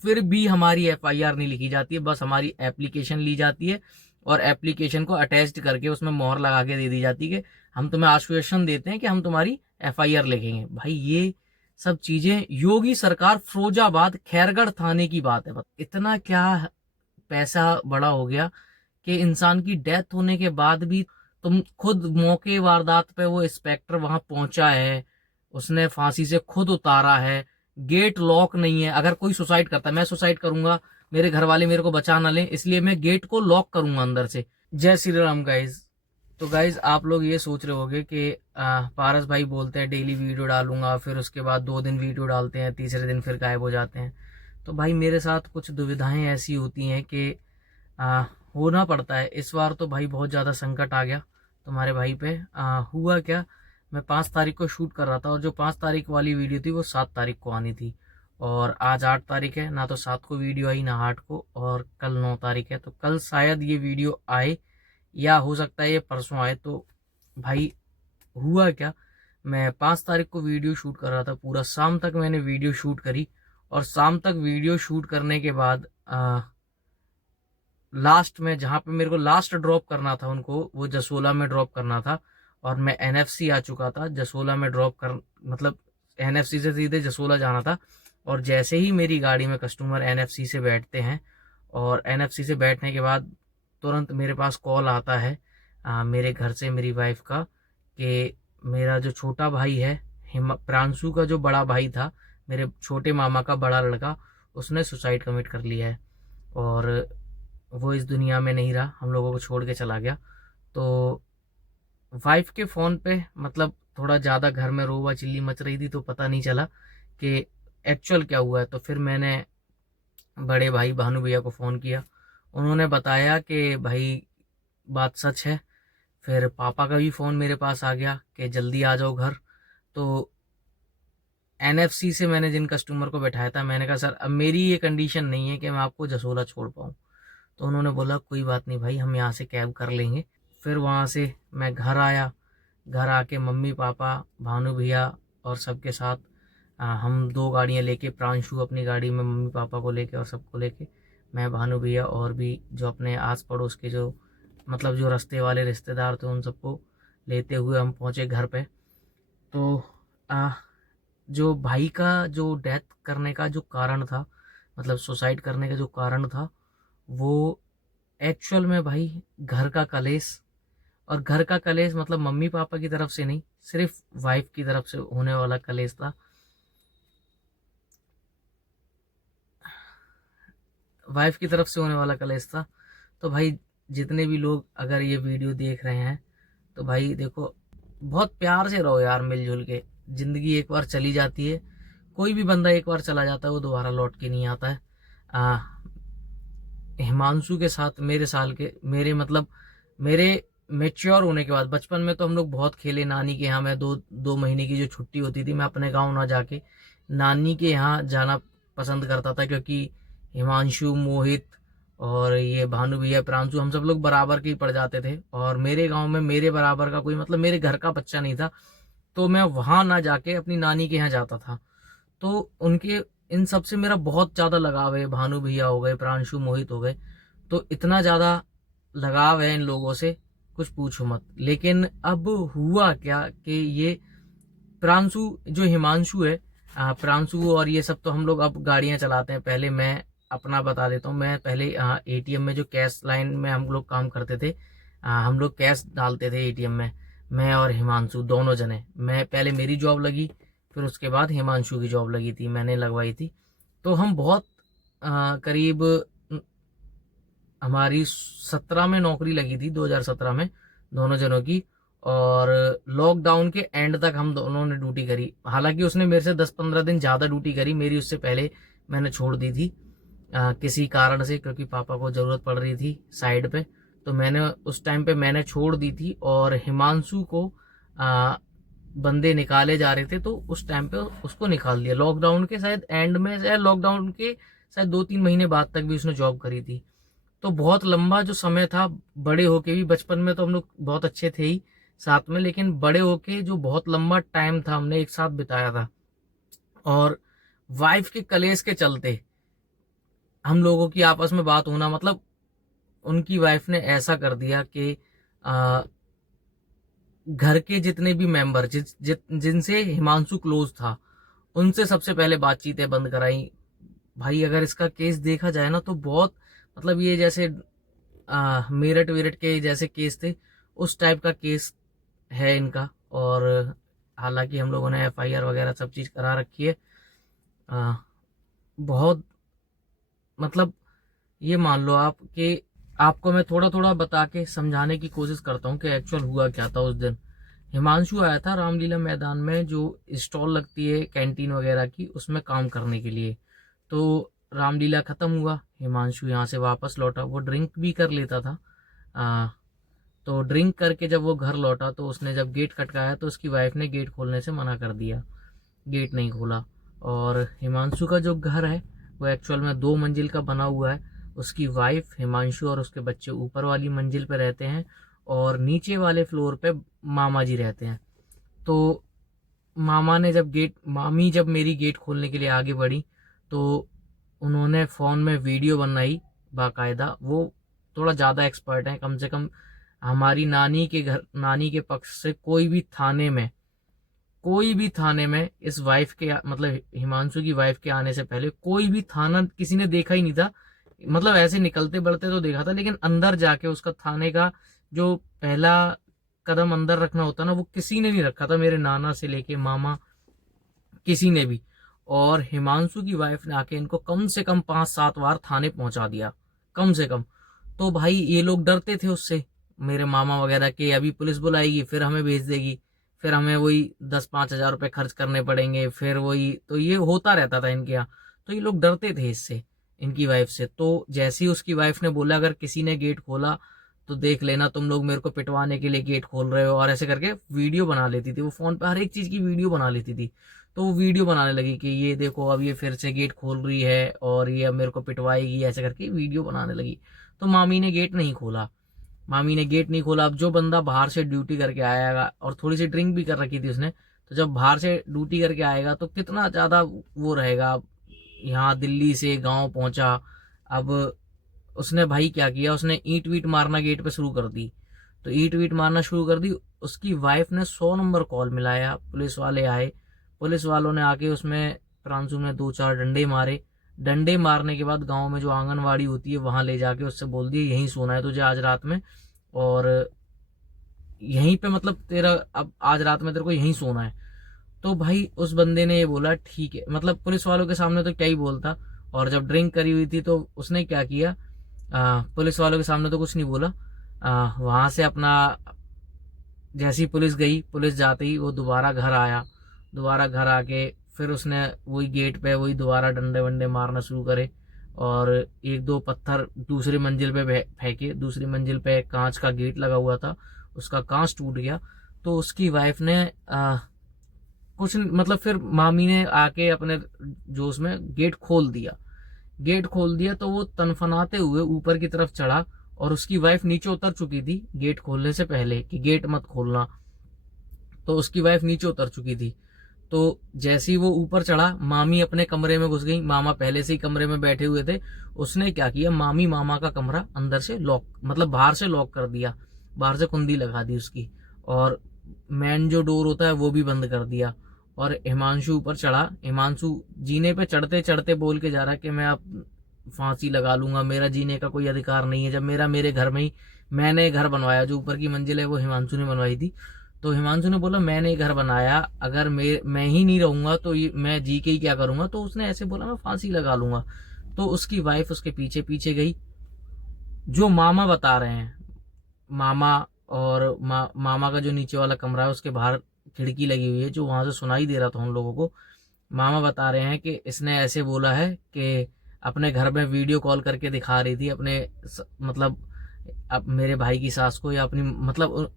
फिर भी हमारी एफआईआर नहीं लिखी जाती है, बस हमारी एप्लीकेशन ली जाती है और एप्लीकेशन को अटैच्ड करके उसमें मोहर लगा के दे दी जाती है कि हम तुम्हें आश्वासन देते हैं कि हम तुम्हारी एफआईआर लिखेंगे। भाई ये सब चीजें योगी सरकार, फिरोजाबाद खैरगढ़ थाने की बात है। इतना क्या पैसा बड़ा हो गया कि इंसान की डेथ होने के बाद भी तुम खुद मौके वारदात पे वो इंस्पेक्टर वहां पहुंचा है, उसने फांसी से खुद उतारा है, गेट लॉक नहीं है। अगर कोई सुसाइड करता है, मैं सुसाइड करूंगा, मेरे घर वाले मेरे को बचा ना लें, इसलिए मैं गेट को लॉक करूंगा अंदर से। जय श्री राम गाइज। तो गाइज आप लोग ये सोच रहे होंगे कि पारस भाई बोलते हैं डेली वीडियो डालूंगा, फिर उसके बाद 2 दिन वीडियो डालते हैं, तीसरे दिन फिर गायब हो जाते हैं। तो भाई मेरे साथ कुछ दुविधाएं ऐसी होती हैं कि होना पड़ता है। इस बार तो भाई बहुत ज़्यादा संकट आ गया तुम्हारे भाई पे। हुआ क्या, मैं 5 तारीख को शूट कर रहा था और जो 5 तारीख वाली वीडियो थी वो 7 तारीख को आनी थी, और आज 8 तारीख है, ना तो 7 को वीडियो आई ना 8 को, और कल 9 तारीख है। तो कल शायद ये वीडियो आए या हो सकता है ये परसों आए। तो भाई हुआ क्या, मैं 5 तारीख को वीडियो शूट कर रहा था, पूरा शाम तक मैंने वीडियो शूट करी, और शाम तक वीडियो शूट करने के बाद लास्ट में जहाँ पे मेरे को लास्ट ड्रॉप करना था उनको, वो जसोला में ड्रॉप करना था, और मैं एनएफसी आ चुका था। जसोला में ड्रॉप कर मतलब एनएफसी से सीधे जसोला जाना था। और जैसे ही मेरी गाड़ी में कस्टमर एनएफसी से बैठते हैं, और एनएफसी से बैठने के बाद तुरंत मेरे पास कॉल आता है मेरे घर से मेरी वाइफ का कि मेरा जो छोटा भाई है, प्रांशु का जो बड़ा भाई था, मेरे छोटे मामा का बड़ा लड़का, उसने सुसाइड कमिट कर लिया है और वो इस दुनिया में नहीं रहा, हम लोगों को छोड़ के चला गया। तो वाइफ के फ़ोन पे मतलब थोड़ा ज़्यादा घर में रोवा चिल्ली मच रही थी, तो पता नहीं चला कि एक्चुअल क्या हुआ है। तो फिर मैंने बड़े भाई भानु भैया को फ़ोन किया, उन्होंने बताया कि भाई बात सच है। फिर पापा का भी फ़ोन मेरे पास आ गया कि जल्दी आ जाओ घर। तो एनएफसी से मैंने जिन कस्टमर को बैठाया था, मैंने कहा सर अब मेरी ये कंडीशन नहीं है कि मैं आपको जसोला छोड़ पाऊँ। तो उन्होंने बोला कोई बात नहीं भाई, हम यहाँ से कैब कर लेंगे। फिर वहाँ से मैं घर आया, घर आके मम्मी पापा भानु भैया और सबके साथ हम 2 गाड़ियाँ लेके, प्रांशु अपनी गाड़ी में मम्मी पापा को लेके और सबको लेके, मैं भानु भैया और भी जो अपने आस पड़ोस के जो मतलब जो रास्ते वाले रिश्तेदार थे उन सबको लेते हुए हम पहुँचे घर पे। तो आ, जो भाई का जो डेथ करने का जो कारण था, मतलब सुसाइड करने का जो कारण था, वो एक्चुअल में भाई घर का कलेश। और घर का कलेश मतलब मम्मी पापा की तरफ से नहीं, सिर्फ वाइफ की तरफ से होने वाला कलेश था। वाइफ की तरफ से होने वाला कलेश था। तो भाई जितने भी लोग अगर ये वीडियो देख रहे हैं, तो भाई देखो, बहुत प्यार से रहो यार, मिलजुल के। जिंदगी एक बार चली जाती है, कोई भी बंदा एक बार चला जाता है वो दोबारा लौट के नहीं आता है। हिमांशु के साथ मेरे साल के मेरे मतलब मेरे मेच्योर होने के बाद, बचपन में तो हम लोग बहुत खेले नानी के यहाँ। मैं 2 महीने की जो छुट्टी होती थी, मैं अपने गांव ना जाके नानी के यहाँ जाना पसंद करता था, क्योंकि हिमांशु, मोहित और ये भानु भैया, प्रांशु, हम सब लोग बराबर के ही पड़ जाते थे, और मेरे गांव में मेरे बराबर का कोई मतलब मेरे घर का बच्चा नहीं था। तो मैं वहां ना जाके अपनी नानी के यहाँ जाता था। तो उनके इन सब से मेरा बहुत ज़्यादा लगाव है। भानु भैया हो गए, प्रांशु, मोहित हो गए, तो इतना ज़्यादा लगाव है इन लोगों से, कुछ पूछो मत। लेकिन अब हुआ क्या कि ये प्रांशु जो हिमांशु है, प्रांशु और ये सब, तो हम लोग अब गाड़ियां चलाते हैं। पहले मैं अपना बता देता हूँ, मैं पहले एटीएम में जो कैश लाइन में हम लोग काम करते थे, हम लोग कैश डालते थे एटीएम में, मैं और हिमांशु दोनों जने। मैं पहले मेरी जॉब लगी, फिर उसके बाद हिमांशु की जॉब लगी थी, मैंने लगवाई थी। तो हम बहुत करीब हमारी 17 में नौकरी लगी थी, 2017 में दोनों जनों की। और लॉकडाउन के एंड तक हम दोनों ने ड्यूटी करी। हालांकि उसने मेरे से 10-15 दिन ज़्यादा ड्यूटी करी, मेरी उससे पहले मैंने छोड़ दी थी किसी कारण से, क्योंकि पापा को ज़रूरत पड़ रही थी साइड पे। तो मैंने उस टाइम पे मैंने छोड़ दी थी, और हिमांशु को बंदे निकाले जा रहे थे, तो उस टाइम पे उसको निकाल दिया। लॉकडाउन के शायद एंड में, शायद लॉकडाउन के शायद 2-3 महीने बाद तक भी उसने जॉब करी थी। तो बहुत लंबा जो समय था, बड़े होके भी, बचपन में तो हम लोग बहुत अच्छे थे ही साथ में, लेकिन बड़े होके जो बहुत लंबा टाइम था हमने एक साथ बिताया था। और वाइफ के कलेश के चलते हम लोगों की आपस में बात होना, मतलब उनकी वाइफ ने ऐसा कर दिया कि घर के जितने भी मेंबर जिनसे हिमांशु क्लोज था, उनसे सबसे पहले बातचीतें बंद कराई। भाई अगर इसका केस देखा जाए ना तो बहुत, मतलब ये जैसे मेरठ वेरठ के जैसे केस थे, उस टाइप का केस है इनका। और हालांकि हम लोगों ने एफआईआर वगैरह सब चीज करा रखी है। आ, बहुत, मतलब ये मान लो आप कि आपको मैं थोड़ा थोड़ा बता के समझाने की कोशिश करता हूँ कि एक्चुअल हुआ क्या था उस दिन। हिमांशु आया था रामलीला मैदान में, जो स्टॉल लगती है कैंटीन वगैरह की, उसमें काम करने के लिए। तो रामलीला खत्म हुआ, हिमांशु यहाँ से वापस लौटा, वो ड्रिंक भी कर लेता था। आ, तो ड्रिंक करके जब वो घर लौटा तो उसने जब गेट खटकाया तो उसकी वाइफ ने गेट खोलने से मना कर दिया, गेट नहीं खोला। और हिमांशु का जो घर है वो एक्चुअल में 2 मंजिल का बना हुआ है। उसकी वाइफ, हिमांशु और उसके बच्चे ऊपर वाली मंजिल पे रहते हैं, और नीचे वाले फ्लोर पे मामा जी रहते हैं। तो मामी जब मेरी गेट खोलने के लिए आगे बढ़ी तो उन्होंने फ़ोन में वीडियो बनाई बाकायदा। वो थोड़ा ज़्यादा एक्सपर्ट हैं, कम से कम हमारी नानी के पक्ष से कोई भी थाने में इस वाइफ के, मतलब हिमांशु की वाइफ के आने से पहले कोई भी थाना किसी ने देखा ही नहीं था। मतलब ऐसे निकलते बढ़ते तो देखा था, लेकिन अंदर जाके उसका थाने का जो पहला कदम अंदर रखना होता ना, वो किसी ने नहीं रखा था, मेरे नाना से लेके मामा, किसी ने भी। और हिमांशु की वाइफ ने आके इनको कम से कम 5-7 बार थाने पहुंचा दिया, कम से कम। तो भाई ये लोग डरते थे उससे, मेरे मामा वगैरह के, अभी पुलिस बुलाएगी फिर हमें भेज देगी, फिर हमें वही 10-5 हज़ार रुपए खर्च करने पड़ेंगे, फिर वही, तो ये होता रहता था इनके यहाँ। तो ये लोग डरते थे इससे, इनकी वाइफ से। तो जैसे ही उसकी वाइफ ने बोला अगर किसी ने गेट खोला तो देख लेना, तुम लोग मेरे को पिटवाने के लिए गेट खोल रहे हो, और ऐसे करके वीडियो बना लेती थी वो, फोन पे हर एक चीज की वीडियो बना लेती थी। तो वो वीडियो बनाने लगी कि ये देखो अब ये फिर से गेट खोल रही है और ये अब मेरे को पिटवाएगी, ऐसे करके वीडियो बनाने लगी। तो मामी ने गेट नहीं खोला, मामी ने गेट नहीं खोला। अब जो बंदा बाहर से ड्यूटी करके आएगा, और थोड़ी सी ड्रिंक भी कर रखी थी उसने, तो जब बाहर से ड्यूटी करके आएगा तो कितना ज्यादा वो रहेगा। यहाँ दिल्ली से गांव पहुंचा, अब उसने भाई क्या किया, उसने ईंट वीट मारना गेट पे शुरू कर दी। तो ईंट वीट मारना शुरू कर दी। उसकी वाइफ ने 100 नंबर कॉल मिलाया, पुलिस वाले आए, पुलिस वालों ने आके उसमें प्रांशु में 2-4 डंडे मारे। डंडे मारने के बाद गांव में जो आंगनवाड़ी होती है वहां ले जाके उससे बोल दिया यहीं सोना है तुझे आज रात में, और यहीं पे, मतलब तेरा अब आज रात में तेरे को यहीं सोना है। तो भाई उस बंदे ने ये बोला ठीक है, मतलब पुलिस वालों के सामने तो क्या ही बोलता। और जब ड्रिंक करी हुई थी तो उसने क्या किया, पुलिस वालों के सामने तो कुछ नहीं बोला। वहां से अपना, जैसी पुलिस गई, पुलिस जाते ही वो दोबारा घर आया। दोबारा घर आके फिर उसने वही गेट पे वही दोबारा डंडे वंडे मारना शुरू करे, और 1-2 पत्थर दूसरी मंजिल पे फेंके। दूसरी मंजिल पे कांच का गेट लगा हुआ था, उसका कांच टूट गया। तो उसकी वाइफ ने कुछ मतलब, फिर मामी ने आके अपने जोश में गेट खोल दिया। गेट खोल दिया तो वो तनफनाते हुए ऊपर की तरफ चढ़ा, और उसकी वाइफ नीचे उतर चुकी थी गेट खोलने से पहले कि गेट मत खोलना। तो उसकी वाइफ नीचे उतर चुकी थी। तो जैसे ही वो ऊपर चढ़ा, मामी अपने कमरे में घुस गई, मामा पहले से ही कमरे में बैठे हुए थे। उसने क्या किया, मामी मामा का कमरा अंदर से लॉक, मतलब बाहर से लॉक कर दिया, बाहर से कुंडी लगा दी उसकी, और मेन जो डोर होता है वो भी बंद कर दिया। और हिमांशु ऊपर चढ़ा, हिमांशु जीने पे चढ़ते चढ़ते बोल के जा रहा है कि मैं अब फांसी लगा लूंगा, मेरा जीने का कोई अधिकार नहीं है, जब मेरे घर में ही मैंने घर बनवाया, जो ऊपर की मंजिल है वो हिमांशु ने बनवाई थी। तो हिमांशु ने बोला मैंने घर बनाया, अगर मैं ही नहीं रहूंगा तो ये मैं जी के ही क्या करूंगा। तो उसने ऐसे बोला मैं फांसी लगा लूंगा। तो उसकी वाइफ उसके पीछे पीछे गई। जो मामा बता रहे हैं, मामा और मामा का जो नीचे वाला कमरा है उसके बाहर खिड़की लगी हुई है, जो वहां से सुनाई दे रहा था उन लोगों को। मामा बता रहे हैं कि इसने ऐसे बोला है कि अपने घर में वीडियो कॉल करके दिखा रही थी अपने मतलब अब मेरे भाई की सास को, या अपनी मतलब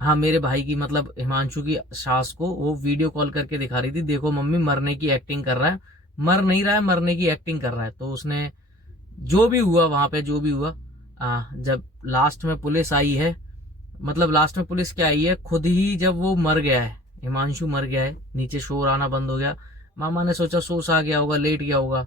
हाँ मेरे भाई की, मतलब हिमांशु की सास को वो वीडियो कॉल करके दिखा रही थी, देखो मम्मी मरने की एक्टिंग कर रहा है, मर नहीं रहा है, मरने की एक्टिंग कर रहा है। तो उसने जो भी हुआ वहां पे, जो भी हुआ, जब लास्ट में पुलिस आई है, मतलब लास्ट में पुलिस क्या आई है, खुद ही जब वो मर गया है, हिमांशु मर गया है, नीचे शोर आना बंद हो गया, मामा ने सोचा सोच आ गया होगा, लेट गया होगा।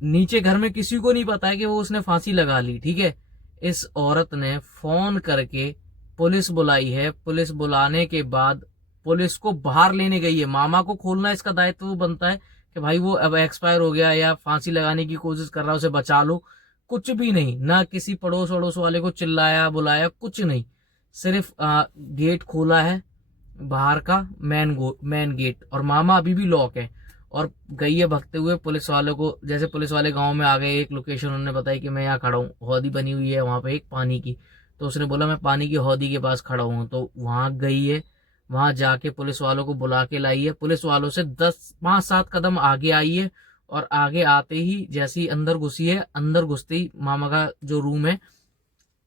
नीचे घर में किसी को नहीं पता है कि वो उसने फांसी लगा ली, ठीक है। इस औरत ने फोन करके पुलिस बुलाई है। पुलिस बुलाने के बाद पुलिस को बाहर लेने गई है। मामा को खोलना इसका दायित्व बनता है कि भाई वो अब एक्सपायर हो गया या फांसी लगाने की कोशिश कर रहा है, उसे बचा लो। कुछ भी नहीं, ना किसी पड़ोस वड़ोस वाले को चिल्लाया बुलाया, कुछ नहीं। सिर्फ गेट खोला है बाहर का, मेन गेट, और मामा अभी भी लॉक है। और गई है भगते हुए पुलिस वालों को, जैसे पुलिस वाले गांव में आ गए, एक लोकेशन उन्होंने बताई कि मैं यहाँ खड़ा हूँ, हौदी बनी हुई है वहां पे एक पानी की। तो उसने बोला मैं पानी की हौदी के पास खड़ा हूँ, तो वहां गई है। वहां जाके पुलिस वालों को बुला के लाई है। पुलिस वालों से 5-7 कदम आगे आई है। और आगे आते ही जैसे ही अंदर घुसी है, अंदर घुसते ही मामा का जो रूम है,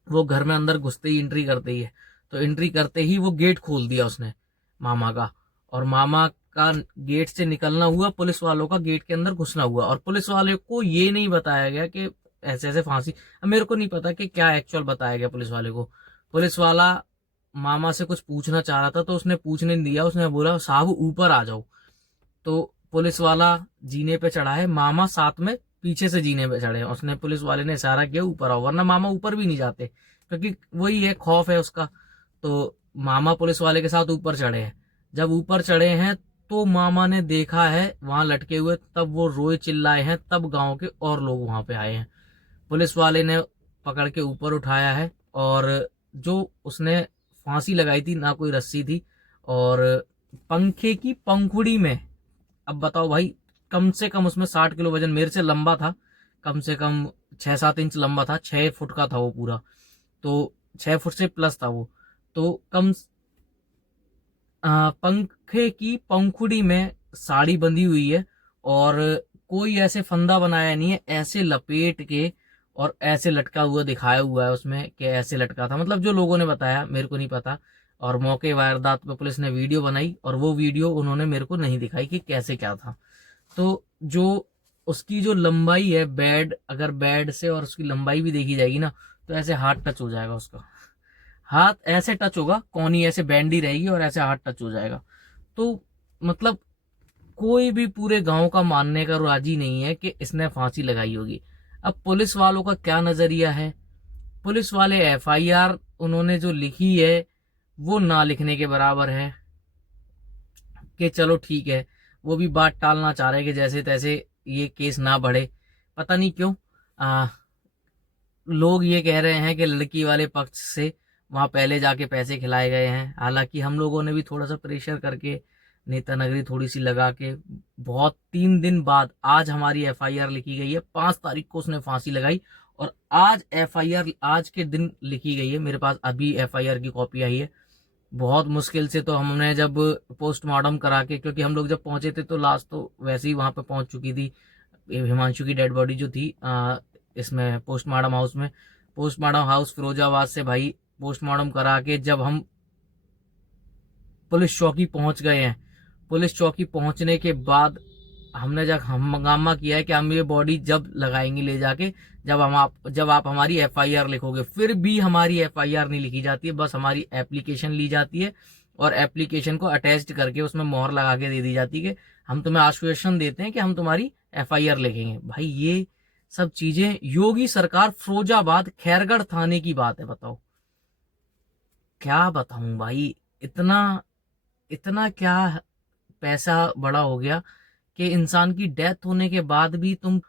वो घर में अंदर घुसते ही एंट्री करते ही है, तो एंट्री करते ही वो गेट खोल दिया उसने मामा का। और मामा का गेट से निकलना हुआ, पुलिस वालों का गेट के अंदर घुसना हुआ। और पुलिस वाले को ये नहीं बताया गया कि ऐसे ऐसे फांसी, अब मेरे को नहीं पता कि क्या एक्चुअल बताया गया पुलिस वाले को। पुलिस वाला मामा से कुछ पूछना चाह रहा था तो उसने पूछने नहीं दिया, उसने बोला साहब ऊपर आ जाओ। तो पुलिस वाला जीने पे चढ़ा है, मामा साथ में पीछे से जीने पे चढ़े। उसने, पुलिस वाले ने इशारा किया ऊपर आओ, वरना मामा ऊपर भी नहीं जाते, क्योंकि वही है, खौफ है उसका। तो मामा पुलिस वाले के साथ ऊपर चढ़े हैं। जब ऊपर चढ़े हैं तो मामा ने देखा है वहां लटके हुए, तब वो रोए चिल्लाए हैं, तब गांव के और लोग वहां पे आए हैं। पुलिस वाले ने पकड़ के ऊपर उठाया है। और जो उसने फांसी लगाई थी, ना कोई रस्सी थी, और पंखे की पंखुड़ी में, अब बताओ भाई, कम से कम उसमें 60 किलो वजन, मेरे से लंबा था, कम से कम 6-7 इंच लंबा था, 6 फुट का था वो पूरा, तो 6 फुट से प्लस था वो। तो पंखे की पंखुड़ी में साड़ी बंधी हुई है, और कोई ऐसे फंदा बनाया नहीं है, ऐसे लपेट के और ऐसे लटका हुआ दिखाया हुआ है उसमें कि ऐसे लटका था, मतलब जो लोगों ने बताया, मेरे को नहीं पता। और मौके वारदात पे पुलिस ने वीडियो बनाई, और वो वीडियो उन्होंने मेरे को नहीं दिखाई कि कैसे क्या था। तो जो उसकी जो लंबाई है, बेड, अगर बेड से और उसकी लंबाई भी देखी जाएगी ना, तो ऐसे हाथ टच हो जाएगा उसका। हाथ ऐसे टच होगा, कोहनी ऐसे बैंडी रहेगी और ऐसे हाथ टच हो जाएगा। तो मतलब कोई भी पूरे गांव का मानने का राजी नहीं है कि इसने फांसी लगाई होगी। अब पुलिस वालों का क्या नजरिया है, पुलिस वाले एफआईआर उन्होंने जो लिखी है वो ना लिखने के बराबर है, कि चलो ठीक है, वो भी बात टालना चाह रहे हैं कि जैसे तैसे ये केस ना बढ़े। पता नहीं क्यों लोग ये कह रहे हैं कि लड़की वाले पक्ष से वहां पहले जाके पैसे खिलाए गए हैं। हालांकि हम लोगों ने भी थोड़ा सा प्रेशर करके, नेता नगरी थोड़ी सी लगा के, बहुत 3 दिन बाद आज हमारी एफआईआर लिखी गई है। 5 तारीख को उसने फांसी लगाई, और आज एफआईआर आज के दिन लिखी गई है। मेरे पास अभी एफआईआर की कॉपी आई है। बहुत मुश्किल से तो हमने जब पोस्टमार्टम करा के, क्योंकि हम लोग जब पहुंचे थे तो लास्ट तो वैसे ही वहां पे पहुंच चुकी थी, हिमांशु की डेड बॉडी जो थी इसमें पोस्टमार्टम हाउस में, पोस्टमार्टम हाउस फिरोजाबाद से भाई पोस्टमार्टम करा के जब हम पुलिस चौकी पहुंच गए हैं, पुलिस चौकी पहुंचने के बाद हमने जब हंगामा किया है कि हम ये बॉडी जब लगाएंगे ले जाके, जब आप हमारी एफआईआर लिखोगे। फिर भी हमारी एफआईआर नहीं लिखी जाती है, बस हमारी एप्लीकेशन ली जाती है, और एप्लीकेशन को अटैच्ड करके उसमें मोहर लगा के दे दी जाती है कि हम तुम्हें आश्वासन देते हैं कि हम तुम्हारी एफआईआर लिखेंगे। भाई ये सब चीजें योगी सरकार फिरोजाबाद खैरगढ़ थाने की बात है, बताओ क्या बताऊं भाई। इतना इतना क्या पैसा बड़ा हो गया कि इंसान की डेथ होने के बाद भी तुम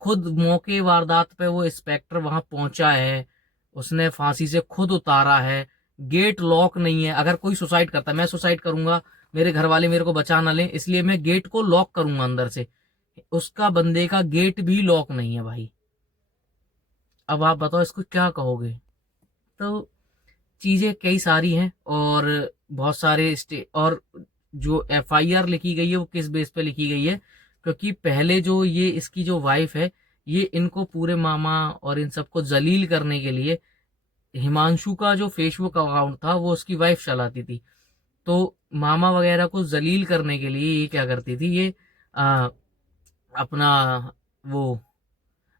खुद मौके वारदात पे, वो इंस्पेक्टर वहां पहुंचा है, उसने फांसी से खुद उतारा है, गेट लॉक नहीं है। अगर कोई सुसाइड करता है, मैं सुसाइड करूंगा, मेरे घर वाले मेरे को बचा ना लें, इसलिए मैं गेट को लॉक करूंगा अंदर से, उसका बंदे का गेट भी लॉक नहीं है भाई। अब आप बताओ इसको क्या कहोगे। तो चीजें कई सारी हैं, और बहुत सारे और जो एफआईआर लिखी गई है वो किस बेस पे लिखी गई है, क्योंकि पहले जो ये इसकी जो वाइफ है, ये इनको पूरे मामा और इन सबको जलील करने के लिए, हिमांशु का जो फेसबुक अकाउंट था वो उसकी वाइफ चलाती थी। तो मामा वगैरह को जलील करने के लिए ये क्या करती थी, ये अपना वो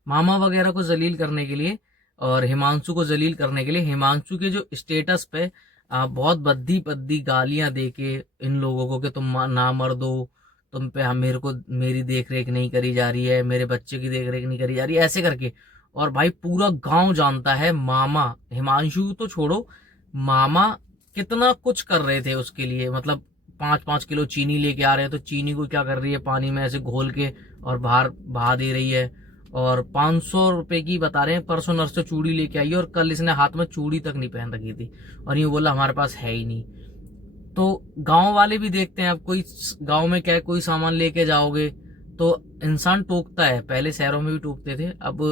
मामा वगैरह को जलील करने के लिए और हिमांशु को जलील करने के लिए, हिमांशु के जो स्टेटस पे बहुत भद्दी भद्दी गालियां देके इन लोगों को कि तुम ना मर दो, तुम पे हम मेरे को मेरी देख रेख नहीं करी जा रही है, मेरे बच्चे की देख रेख नहीं करी जा रही है, ऐसे करके। और भाई पूरा गांव जानता है मामा, हिमांशु तो छोड़ो, मामा कितना कुछ कर रहे थे उसके लिए। मतलब 5-5 किलो चीनी लेके आ रहे हैं, तो चीनी को क्या कर रही है, पानी में ऐसे घोल के और बाहर बहा दे रही है। और 500 रुपए की बता रहे हैं, परसों नर्स से चूड़ी लेके आई है और कल इसने हाथ में चूड़ी तक नहीं पहन रखी थी, और यूं बोला हमारे पास है ही नहीं। तो गांव वाले भी देखते हैं, अब कोई गांव में क्या है, कोई सामान लेके जाओगे तो इंसान टोकता है, पहले शहरों में भी टोकते थे, अब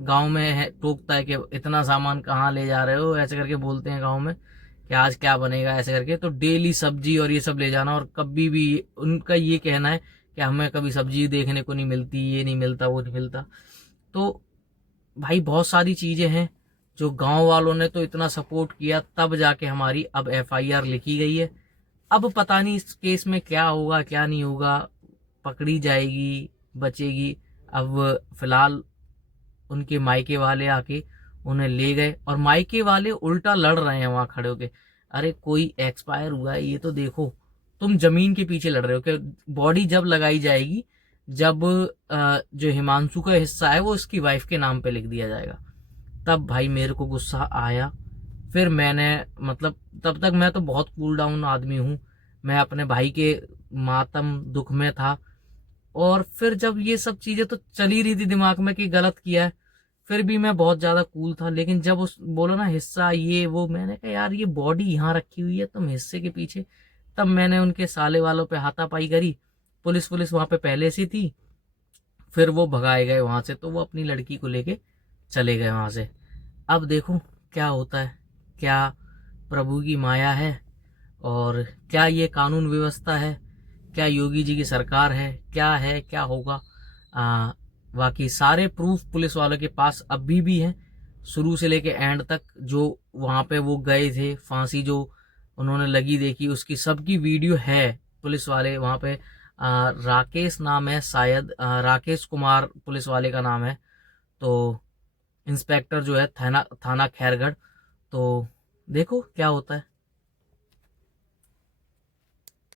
गांव में है टोकता है कि इतना सामान कहाँ ले जा रहे हो, ऐसे करके बोलते हैं गांव में कि आज क्या बनेगा, ऐसे करके। तो डेली सब्जी और ये सब ले जाना, और कभी भी उनका ये कहना है कि हमें कभी सब्जी देखने को नहीं मिलती, ये नहीं मिलता, वो नहीं मिलता। तो भाई बहुत सारी चीजें हैं जो गांव वालों ने तो इतना सपोर्ट किया, तब जाके हमारी अब एफआईआर लिखी गई है। अब पता नहीं इस केस में क्या होगा क्या नहीं होगा, पकड़ी जाएगी बचेगी। अब फिलहाल उनके मायके वाले आके उन्हें ले गए, और मायके वाले उल्टा लड़ रहे हैं वहां खड़े होके, अरे कोई एक्सपायर हुआ है ये तो देखो। तुम जमीन के पीछे लड़ रहे हो कि बॉडी जब लगाई जाएगी, जब जो हिमांशु का हिस्सा है वो इसकी वाइफ के नाम पे लिख दिया जाएगा। तब भाई मेरे को गुस्सा आया। फिर मैंने, मतलब तब तक मैं तो बहुत कूल डाउन आदमी हूँ, मैं अपने भाई के मातम दुख में था। और फिर जब ये सब चीजें तो चल ही रही थी दिमाग में कि गलत किया है, फिर भी मैं बहुत ज्यादा कूल था। लेकिन जब उस बोलो ना हिस्सा ये वो, मैंने कहा यार ये बॉडी यहाँ रखी हुई है, तुम हिस्से के पीछे। तब मैंने उनके साले वालों पे हाथापाई करी। पुलिस वहां पे पहले से थी, फिर वो भगाए गए वहां से, तो वो अपनी लड़की को लेके चले गए वहां से। अब देखो क्या होता है, क्या प्रभु की माया है, और क्या ये कानून व्यवस्था है, क्या योगी जी की सरकार है क्या होगा। बाकी सारे प्रूफ पुलिस वालों के पास अभी भी हैं, शुरू से लेके एंड तक। जो वहां पे वो गए थे, फांसी जो उन्होंने लगी देखी, उसकी सबकी वीडियो है। पुलिस वाले वहां पे राकेश नाम है शायद, राकेश कुमार पुलिस वाले का नाम है। तो इंस्पेक्टर जो है थाना थाना खैरगढ़। तो देखो क्या होता है।